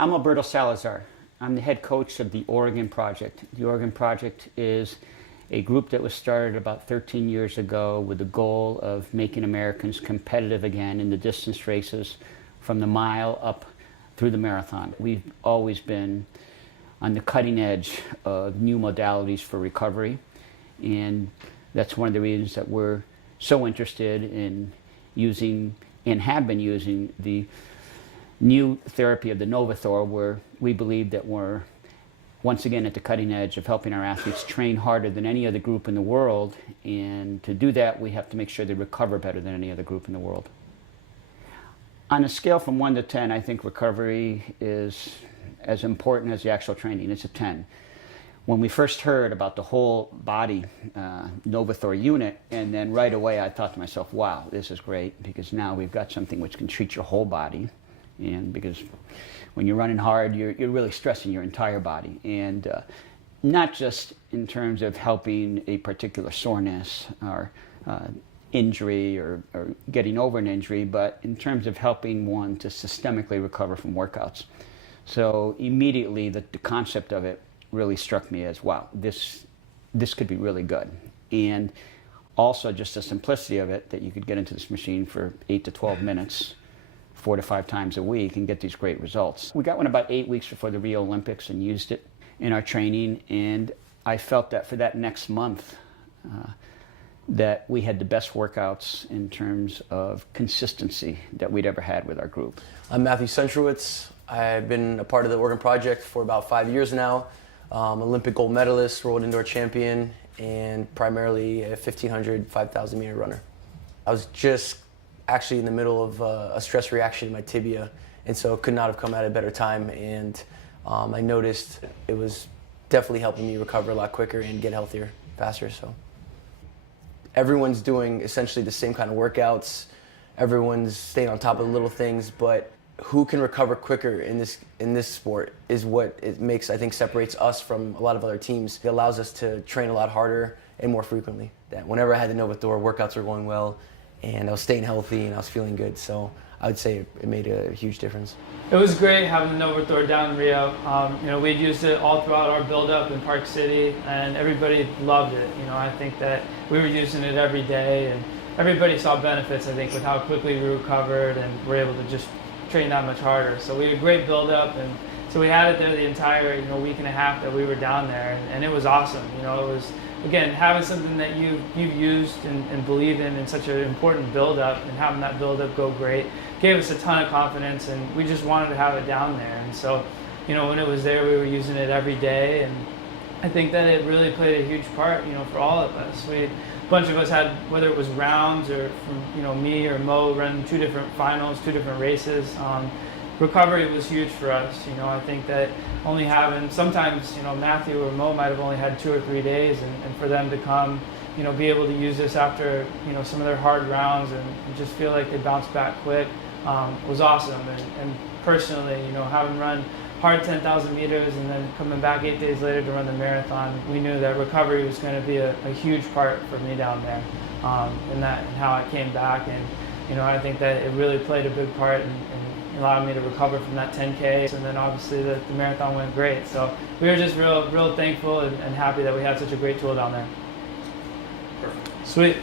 I'm Alberto Salazar. I'm the head coach of the Oregon Project. The Oregon Project is a group that was started about 13 years ago with the goal of making Americans competitive again in the distance races from the mile up through the marathon. We've always been on the cutting edge of new modalities for recovery, and that's one of the reasons that we're so interested in using and have been using the new therapy of the Novothor, where we believe that we're once again at the cutting edge of helping our athletes train harder than any other group in the world. And to do that, we have to make sure they recover better than any other group in the world. On a scale from 1 to 10, I think recovery is as important as the actual training. It's a 10. When we first heard about the whole body Novothor unit, and then right away I thought to myself, wow, this is great, because now we've got something which can treat your whole body. And because when you're running hard, you're really stressing your entire body. And not just in terms of helping a particular soreness or injury or getting over an injury, but in terms of helping one to systemically recover from workouts. So immediately the concept of it really struck me as, wow, this could be really good. And also just the simplicity of it, that you could get into this machine for 8 to 12 minutes, 4 to 5 times a week, and get these great results. We got one about 8 weeks before the Rio Olympics and used it in our training, and I felt that for that next month that we had the best workouts in terms of consistency that we'd ever had with our group. I'm Matthew Centrowitz. I've been a part of the Oregon Project for about 5 years now. Olympic gold medalist, world indoor champion, and primarily a 1,500, 5,000 meter runner. I was just actually in the middle of a stress reaction in my tibia, and so it could not have come at a better time. And I noticed it was definitely helping me recover a lot quicker and get healthier faster. So everyone's doing essentially the same kind of workouts. Everyone's staying on top of the little things, but who can recover quicker in this sport is what it makes, I think, separates us from a lot of other teams. It allows us to train a lot harder and more frequently. That whenever I had the Novothor, workouts were going well, and I was staying healthy and I was feeling good. So I would say it made a huge difference. It was great having the Novothor down in Rio. We'd used it all throughout our build-up in Park City, and everybody loved it. I think that we were using it every day, and everybody saw benefits, I think, with how quickly we recovered and were able to just train that much harder. So we had a great build-up, and so we had it there the entire week and a half that we were down there, and it was awesome. It was, again, having something that you've used and believe in such an important build-up, and having that build-up go great gave us a ton of confidence, and we just wanted to have it down there. And so, when it was there, we were using it every day, and I think that it really played a huge part, for all of us. A bunch of us had, whether it was rounds or from, me or Mo, run 2 different finals, 2 different races. Recovery was huge for us. I think that only having, sometimes, Matthew or Mo might have only had 2 or 3 days, and for them to come, be able to use this after, some of their hard rounds and just feel like they bounced back quick was awesome. And personally, having run hard 10,000 meters and then coming back 8 days later to run the marathon, we knew that recovery was going to be a huge part for me down there, and how I came back. And, I think that it really played a big part in allowing me to recover from that 10K, and then obviously the marathon went great. So we were just real thankful and happy that we had such a great tool down there. Perfect. Sweet.